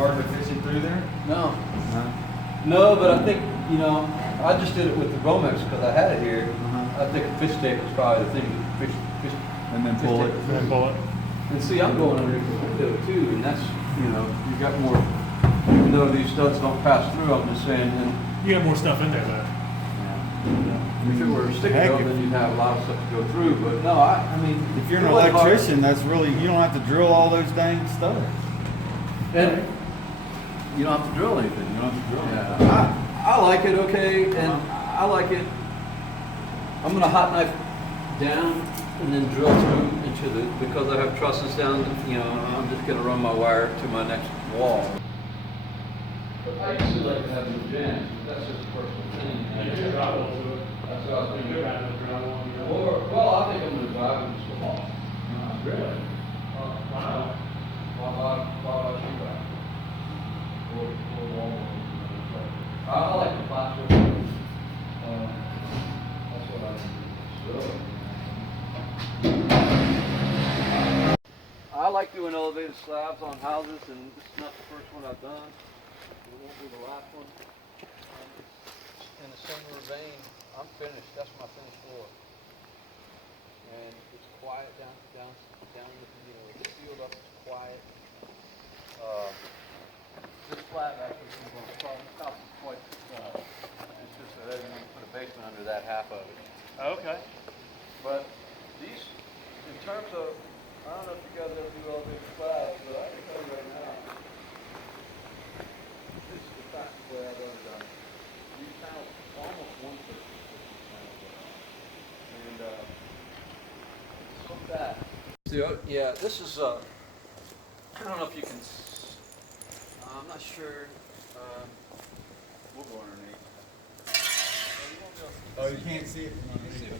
hard to fish it through there? No. No. No, but I think, you know, I just did it with the Romex because I had it here. Uh-huh. I think a fish tape was probably the thing to fish. And then pull it. And then pull it. And see, I'm going underneath the window too, and that's, you know, you got more, even though these studs don't pass through, I'm just saying, and You got more stuff in there though. if it were a stick Heck, drill, then you'd have a lot of stuff to go through, but no, I mean. If you're an it wasn't hard. electrician, that's really, you don't have to drill all those dang studs. And you don't have to drill anything. You don't have to drill anything. Yeah, I like it, okay, and I like it. I'm gonna hot knife down and then drill through into the, because I have trusses down, you know, I'm just gonna run my wire to my next wall. But I usually like to have the jams, but that's just a personal thing. That's what I was thinking. Or, well, I think I'm gonna drive it to the wall. Really? Why Wow. should I? Or wall. I like the plaster. That's what I do. I like doing elevated slabs on houses, and this is not the first one I've done. It won't be the last one. In a similar vein, I'm finished. That's my finished floor. And it's quiet down, you know, it's sealed up, it's quiet. This slab actually is going to start, the house is quite, it's just that I didn't put a basement under that half of it. Okay. But these, in terms of, I don't know if you guys ever do elevated slabs, but I can tell you right now, this is the fastest way I've ever done it. These panels, almost 1/3 of these panels are on. And, look at that. Yeah, this is, I don't know if you can, I'm not sure, we'll go underneath. Oh, you can't see it from underneath.